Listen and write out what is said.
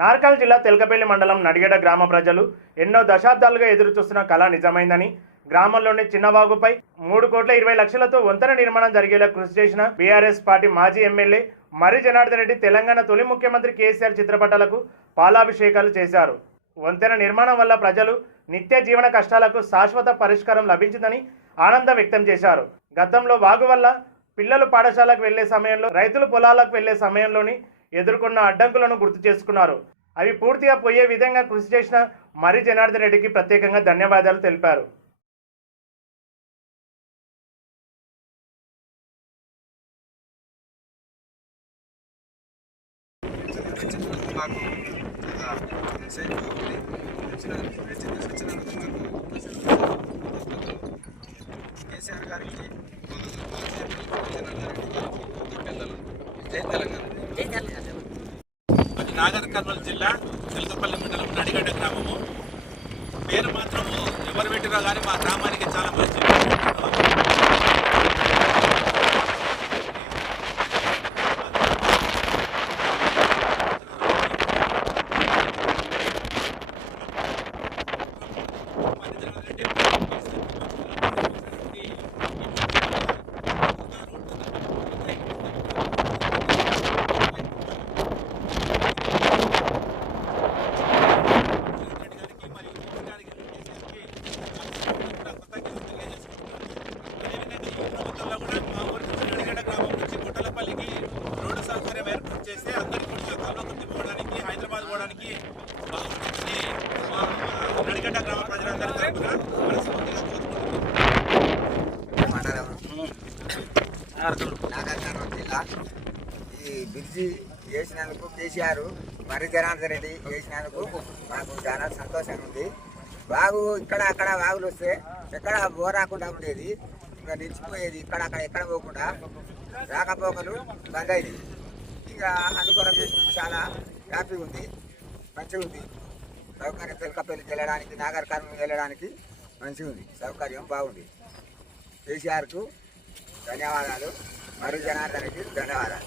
నార్కల్ జిల్లా తెల్కపల్లి మండలం నడిగడ గ్రామ ప్రజలు ఎన్నో దశాబ్దాలుగా ఎదురుచూస్తున్న కళ నిజమైందని గ్రామంలోని చిన్నబాగుపై మూడు కోట్ల ఇరవై లక్షలతో వంతెన నిర్మాణం జరిగేలా కృషి చేసిన బీఆర్ఎస్ పార్టీ మాజీ ఎమ్మెల్యే మర్రి జనార్దన్ రెడ్డి తెలంగాణ తొలి ముఖ్యమంత్రి కేసీఆర్ చిత్రపటాలకు పాలాభిషేకాలు చేశారు. వంతెన నిర్మాణం వల్ల ప్రజలు నిత్య జీవన కష్టాలకు శాశ్వత పరిష్కారం లభించిందని ఆనందం వ్యక్తం చేశారు. గతంలో వాగు వల్ల పిల్లలు పాఠశాలకు వెళ్ళే సమయంలో రైతులు పొలాలకు వెళ్ళే సమయంలోని ఎదుర్కొన్న అడ్డంకులను గుర్తు చేసుకున్నారు. అవి పూర్తిగా పోయే విధంగా కృషి చేసిన మర్రి జనార్దన్ రెడ్డికి ప్రత్యేకంగా ధన్యవాదాలు తెలిపారు. కేసీఆర్ గారికి తెలంగాణ. నాగర్ కర్నూలు జిల్లా తెలుగుపల్లి మండలం నడిగడ్డ గ్రామము. పేరు మాత్రము ఎవరు పెట్టినా కానీ మా గ్రామానికి చాలా మంచి గుట్టలపల్లికి నాగార్జునరావు జిల్లా ఈ బ్రిడ్జి చేసినందుకు కేసీఆర్ మర్రి జనార్దన్ రెడ్డి వేసినందుకు మాకు చాలా సంతోషంగా ఉంది వాగు ఇక్కడ అక్కడ వాగులు వస్తే ఎక్కడ బోరాకుండా ఉండేది ఇంకా నిలిచిపోయేది ఇక్కడ అక్కడ ఎక్కడ పోకుండా రాకపోకలు బంద్ అయింది ఇక అందుకొరకు చాలా హ్యాపీగా ఉంది మంచిగా ఉంది సౌకర్యం తెలకపల్లి వెళ్ళడానికి నాగర్ వెళ్ళడానికి మంచిగా ఉంది సౌకర్యం బాగుంది. కేసీఆర్కు ధన్యవాదాలు. మరు జనార్దన్కి ధన్యవాదాలు.